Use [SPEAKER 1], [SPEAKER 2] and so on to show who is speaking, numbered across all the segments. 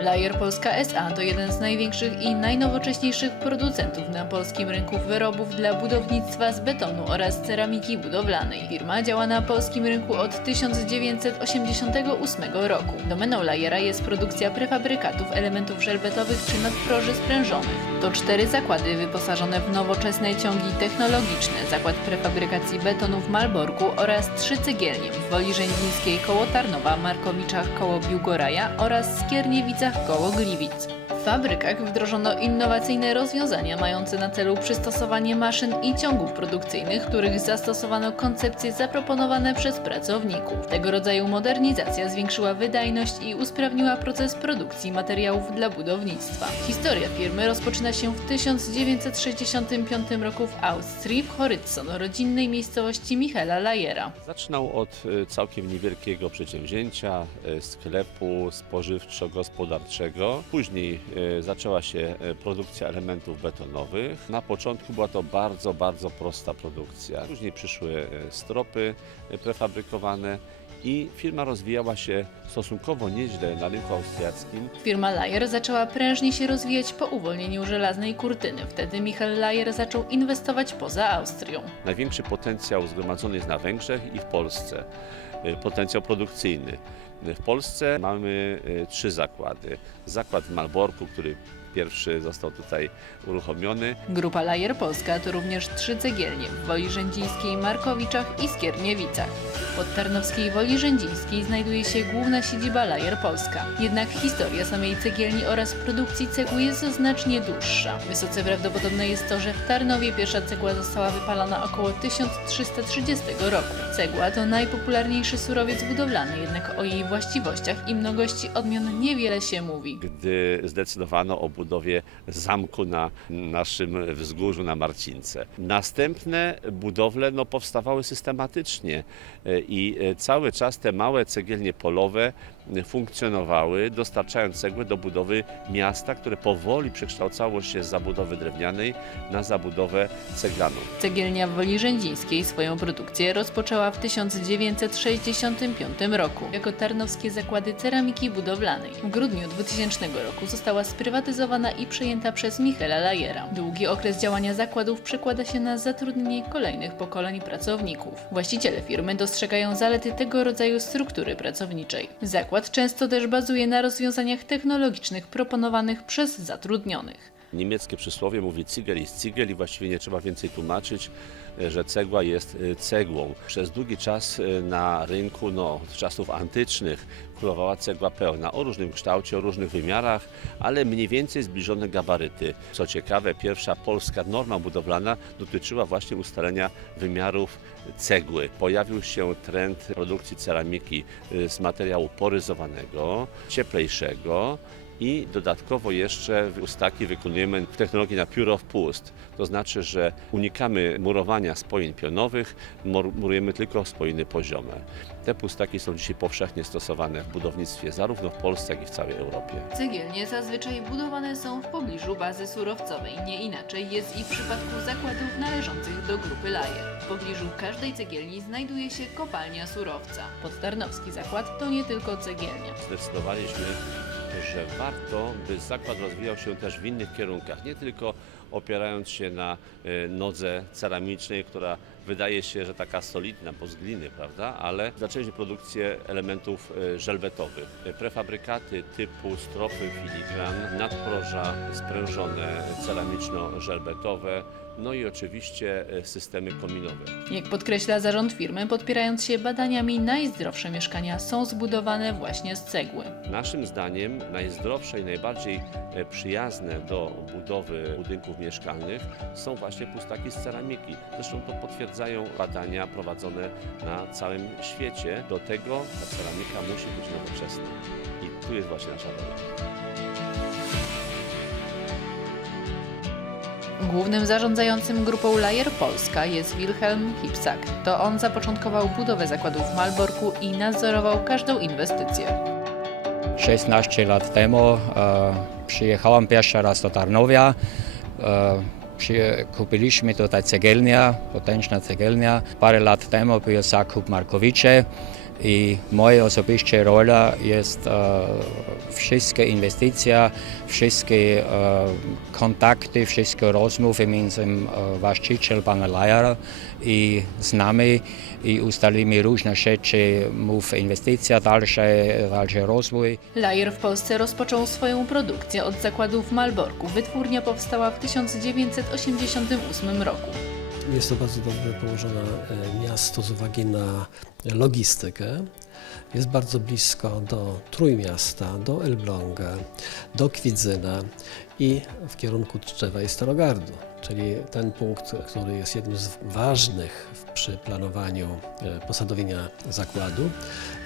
[SPEAKER 1] Lajer Polska SA to jeden z największych i najnowocześniejszych producentów na polskim rynku wyrobów dla budownictwa z betonu oraz ceramiki budowlanej. Firma działa na polskim rynku od 1988 roku. Domeną Lajera jest produkcja prefabrykatów, elementów żelbetowych czy nadproży sprężonych. To cztery zakłady wyposażone w nowoczesne ciągi technologiczne, zakład prefabrykacji betonu w Malborku oraz trzy cegielnie w Woli Rzędzińskiej koło Tarnowa, Markowiczach koło Biłgoraja oraz Skierniewicach koło Gliwic. Fabrykach wdrożono innowacyjne rozwiązania mające na celu przystosowanie maszyn i ciągów produkcyjnych, których zastosowano koncepcje zaproponowane przez pracowników. Tego rodzaju modernizacja zwiększyła wydajność i usprawniła proces produkcji materiałów dla budownictwa. Historia firmy rozpoczyna się w 1965 roku w Austrii, w Horyzon, rodzinnej miejscowości Michela Lajera.
[SPEAKER 2] Zaczynał od e, całkiem niewielkiego przedsięwzięcia, e, sklepu spożywczo-gospodarczego. Później e, zaczęła się e, produkcja elementów betonowych. Na początku była to bardzo, bardzo prosta produkcja. Później przyszły e, stropy e, prefabrykowane i firma rozwijała się stosunkowo nieźle na rynku austriackim.
[SPEAKER 1] Firma Lajer zaczęła prężnie się rozwijać po uwolnieniu żelaznej kurtyny. Wtedy Michel Lajer zaczął inwestować poza Austrią.
[SPEAKER 2] Największy potencjał zgromadzony jest na Węgrzech i w Polsce. Potencjał produkcyjny. W Polsce mamy y, trzy zakłady. Zakład w Malborku, który pierwszy został tutaj uruchomiony.
[SPEAKER 1] Grupa Lajer Polska to również trzy cegielnie w Woli Rzędzińskiej, Markowiczach i Skierniewicach. W podtarnowskiej Woli Rzędzińskiej znajduje się główna siedziba Lajer Polska. Jednak historia samej cegielni oraz produkcji cegły jest znacznie dłuższa. Wysoce prawdopodobne jest to, że w Tarnowie pierwsza cegła została wypalana około 1330 roku. Cegła to najpopularniejszy surowiec budowlany, jednak o jej właściwościach i mnogości odmian niewiele się mówi.
[SPEAKER 2] gdy zdecydowano o budowie zamku na naszym wzgórzu na Marcince. Następne budowle no, powstawały systematycznie e, i e, cały czas te małe cegielnie polowe funkcjonowały, dostarczając cegły do budowy miasta, które powoli przekształcało się z zabudowy drewnianej na zabudowę ceglaną.
[SPEAKER 1] Cegielnia w Woli Rzędzińskiej swoją produkcję rozpoczęła w 1965 roku jako Tarnowskie Zakłady Ceramiki Budowlanej. W grudniu 2000 roku została sprywatyzowana i przejęta przez Michela Lajera. Długi okres działania zakładów przekłada się na zatrudnienie kolejnych pokoleń pracowników. Właściciele firmy dostrzegają zalety tego rodzaju struktury pracowniczej. Zakład często też bazuje na rozwiązaniach technologicznych proponowanych przez zatrudnionych.
[SPEAKER 2] Niemieckie przysłowie mówi Ziegel ist Ziegel i właściwie nie trzeba więcej tłumaczyć, e, że cegła jest e, cegłą. Przez długi czas e, na rynku, no, od czasów antycznych, królowała cegła pełna, o różnym kształcie, o różnych wymiarach, ale mniej więcej zbliżone gabaryty. Co ciekawe, pierwsza polska norma budowlana dotyczyła właśnie ustalenia wymiarów cegły. Pojawił się trend produkcji ceramiki z materiału poryzowanego, cieplejszego, i dodatkowo jeszcze ustaki wykonujemy w technologii na pióro w pust. To znaczy, że unikamy murowania spojin pionowych, mur- murujemy tylko spojiny poziome. Te pustaki są dzisiaj powszechnie stosowane w budownictwie zarówno w Polsce, jak i w całej Europie.
[SPEAKER 1] Cegielnie zazwyczaj budowane są w pobliżu bazy surowcowej. Nie inaczej jest i w przypadku zakładów należących do grupy Lajer. W pobliżu każdej cegielni znajduje się kopalnia surowca. Podtarnowski zakład to nie tylko cegielnia.
[SPEAKER 2] Zdecydowaliśmy, że warto, by zakład rozwijał się też w innych kierunkach, nie tylko opierając się na e, nodze ceramicznej, która wydaje się, że taka solidna, bo z gliny, prawda, ale zaczęliśmy produkcję elementów e, żelbetowych. Prefabrykaty typu stropy filigran, nadproża sprężone ceramiczno-żelbetowe, no i oczywiście e, systemy kominowe.
[SPEAKER 1] Jak podkreśla zarząd firmy, podpierając się badaniami, najzdrowsze mieszkania są zbudowane właśnie z cegły.
[SPEAKER 2] Naszym zdaniem najzdrowsze i najbardziej e, przyjazne do budowy budynków mieszkalnych są właśnie pustaki z ceramiki. Zresztą to potwierdzają badania prowadzone na całym świecie. Do tego ta ceramika musi być nowoczesna. I tu jest właśnie nasza rola.
[SPEAKER 1] Głównym zarządzającym grupą Lajer Polska jest Wilhelm Hipsak. To on zapoczątkował budowę zakładów w Malborku i nadzorował każdą inwestycję.
[SPEAKER 3] 16 lat temu e, przyjechałem pierwszy raz do Tarnowia. E, przy, kupiliśmy tutaj cegielnię, potężna cegielnia. Parę lat temu był zakup Markowicze. I moja osobista rola jest e, wszystkie inwestycje, wszystkie e, kontakty, wszystkie rozmowy między e, właścicielem pana Lajara i z nami i ustalimy różne rzeczy, mów inwestycja, dalszy, dalszy rozwój.
[SPEAKER 1] Lajer w Polsce rozpoczął swoją produkcję od zakładu w Malborku. Wytwórnia powstała w 1988 roku.
[SPEAKER 4] Jest to bardzo dobrze położone e, miasto z uwagi na logistykę. Jest bardzo blisko do Trójmiasta, do Elbląga, do Kwidzyna i w kierunku Tczewa i Starogardu. Czyli ten punkt, który jest jednym z ważnych przy planowaniu e, posadowienia zakładu,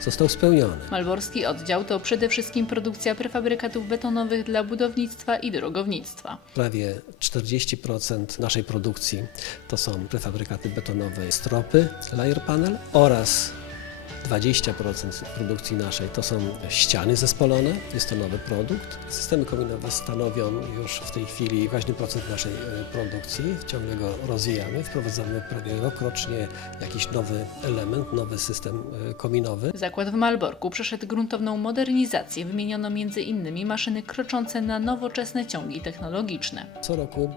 [SPEAKER 4] został spełniony.
[SPEAKER 1] Malborski oddział to przede wszystkim produkcja prefabrykatów betonowych dla budownictwa i drogownictwa.
[SPEAKER 4] Prawie 40% naszej produkcji to są prefabrykaty betonowe, stropy, layer panel oraz 20% produkcji naszej to są ściany zespolone, jest to nowy produkt. Systemy kominowe stanowią już w tej chwili ważny procent naszej e, produkcji, ciągle go rozwijamy, wprowadzamy prawie rokrocznie jakiś nowy element, nowy system e, kominowy.
[SPEAKER 1] Zakład w Malborku przeszedł gruntowną modernizację. Wymieniono m.in. maszyny kroczące na nowoczesne ciągi technologiczne.
[SPEAKER 4] Co roku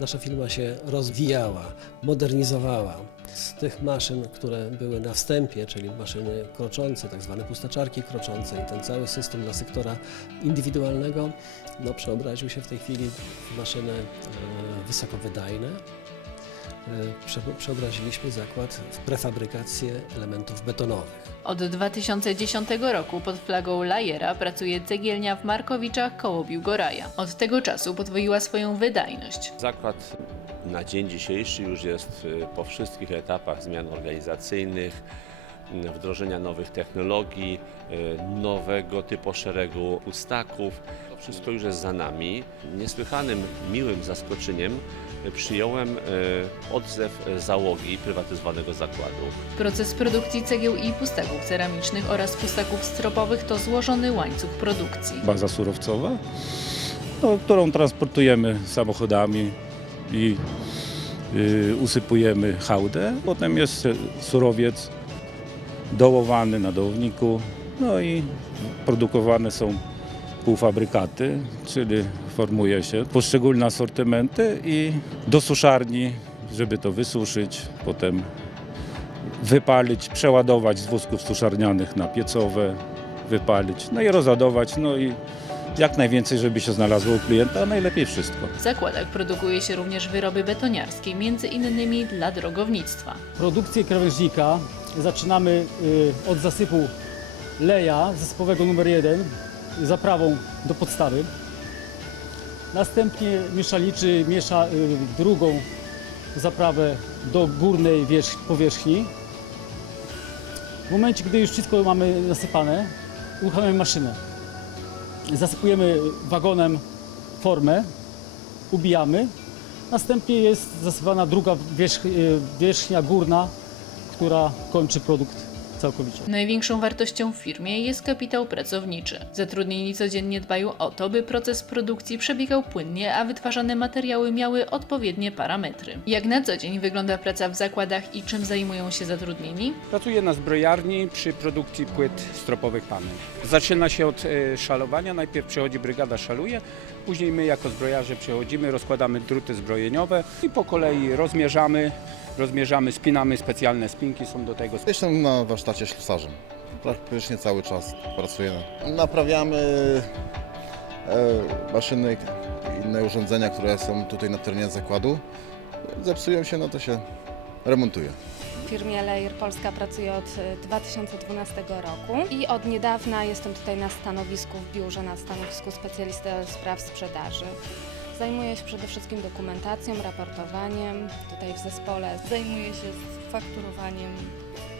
[SPEAKER 4] nasza firma się rozwijała, modernizowała. Z tych maszyn, które były na wstępie, czyli maszyny kroczące, tak zwane pustaczarki kroczące i ten cały system dla sektora indywidualnego, no, przeobraził się w tej chwili w maszyny e, wysokowydajne. E, Prze, przeobraziliśmy zakład w prefabrykację elementów betonowych.
[SPEAKER 1] Od 2010 roku pod flagą Lajera pracuje cegielnia w Markowiczach koło Biłgoraja. Od tego czasu podwoiła swoją wydajność.
[SPEAKER 2] Zakład na dzień dzisiejszy już jest y, po wszystkich etapach zmian organizacyjnych, y, wdrożenia nowych technologii, y, nowego typu szeregu ustaków. To wszystko już jest za nami. Niesłychanym, miłym zaskoczeniem przyjąłem odzew załogi prywatyzowanego zakładu.
[SPEAKER 1] Proces produkcji cegieł i pustaków ceramicznych oraz pustaków stropowych to złożony łańcuch produkcji.
[SPEAKER 5] baza surowcowa, no, którą transportujemy samochodami i y, usypujemy hałdę. Potem jest surowiec dołowany na dołowniku, no i produkowane są półfabrykaty, czyli formuje się poszczególne asortymenty i do suszarni, żeby to wysuszyć, potem wypalić, przeładować z wózków suszarnianych na piecowe, wypalić, no i rozładować, no i jak najwięcej, żeby się znalazło u klienta, a najlepiej wszystko.
[SPEAKER 1] W zakładach produkuje się również wyroby betoniarskie, między innymi dla drogownictwa.
[SPEAKER 6] Produkcję krawężnika zaczynamy y, od zasypu leja zespołowego numer 1 zaprawą do podstawy. Następnie mieszaliczy miesza y, drugą zaprawę do górnej wierzch- powierzchni. W momencie, gdy już wszystko mamy nasypane, uruchamiamy maszynę. Zasypujemy wagonem formę, ubijamy. Następnie jest zasypana druga wierzch, y, wierzchnia górna, która kończy produkt całkowicie.
[SPEAKER 1] Największą wartością w firmie jest kapitał pracowniczy. Zatrudnieni codziennie dbają o to, by proces produkcji przebiegał płynnie, a wytwarzane materiały miały odpowiednie parametry. Jak na co dzień wygląda praca w zakładach i czym zajmują się zatrudnieni?
[SPEAKER 7] Pracuję na zbrojarni przy produkcji płyt stropowych panel. Zaczyna się od e, szalowania. Najpierw przychodzi brygada szaluje, później my jako zbrojarze przychodzimy, rozkładamy druty zbrojeniowe i po kolei rozmierzamy, rozmierzamy, spinamy, specjalne spinki są do tego.
[SPEAKER 8] Jestem na warsztacie ślusarzem. Praktycznie cały czas pracuję. Naprawiamy e, maszyny i inne urządzenia, które są tutaj na terenie zakładu. Zepsują się, no to się remontuje.
[SPEAKER 9] W firmie Leir Polska pracuję od e, 2012 roku i od niedawna jestem tutaj na stanowisku w biurze, na stanowisku specjalisty do spraw sprzedaży. Zajmuję się przede wszystkim dokumentacją, raportowaniem tutaj w zespole.
[SPEAKER 10] Zajmuję się fakturowaniem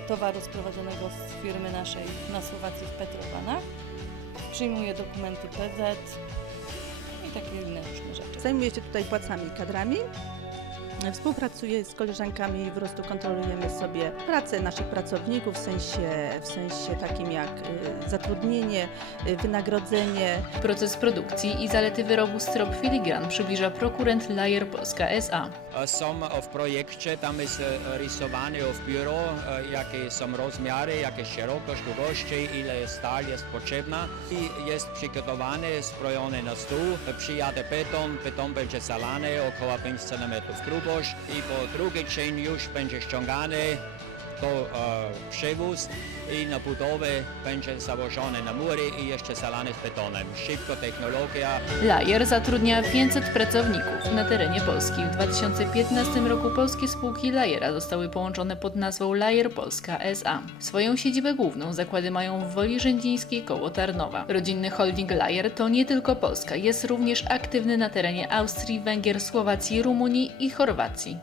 [SPEAKER 10] towaru sprowadzonego z firmy naszej na Słowacji w Petrowanach. Przyjmuję dokumenty PZ i takie inne różne rzeczy.
[SPEAKER 11] Zajmuję się tutaj płacami i kadrami. Współpracuję z koleżankami i po prostu kontrolujemy sobie pracę naszych pracowników w sensie, w sensie takim jak y, zatrudnienie, y, wynagrodzenie,
[SPEAKER 1] Proces produkcji i zalety wyrobu strop filigran przybliża prokurent Lajer Polska S.A.
[SPEAKER 12] Są w projekcie, tam jest e, rysowane w biuro, e, jakie są rozmiary, jakie szerokość, długości, ile stal jest potrzebna. I jest przygotowane, sprojone na stół, przyjadę beton, beton będzie zalany około 5 cm i po drugi dzień już będzie ściągany to e, i na budowę będzie założony na mury i jeszcze zalany z betonem. Szybko technologia,
[SPEAKER 1] Lajer zatrudnia 500 pracowników na terenie Polski. W 2015 roku polskie spółki Lajera zostały połączone pod nazwą Lajer Polska S.A. Swoją siedzibę główną zakłady mają w Woli Rzędzińskiej koło Tarnowa. Rodzinny holding Lajer to nie tylko Polska, jest również aktywny na terenie Austrii, Węgier, Słowacji, Rumunii i Chorwacji.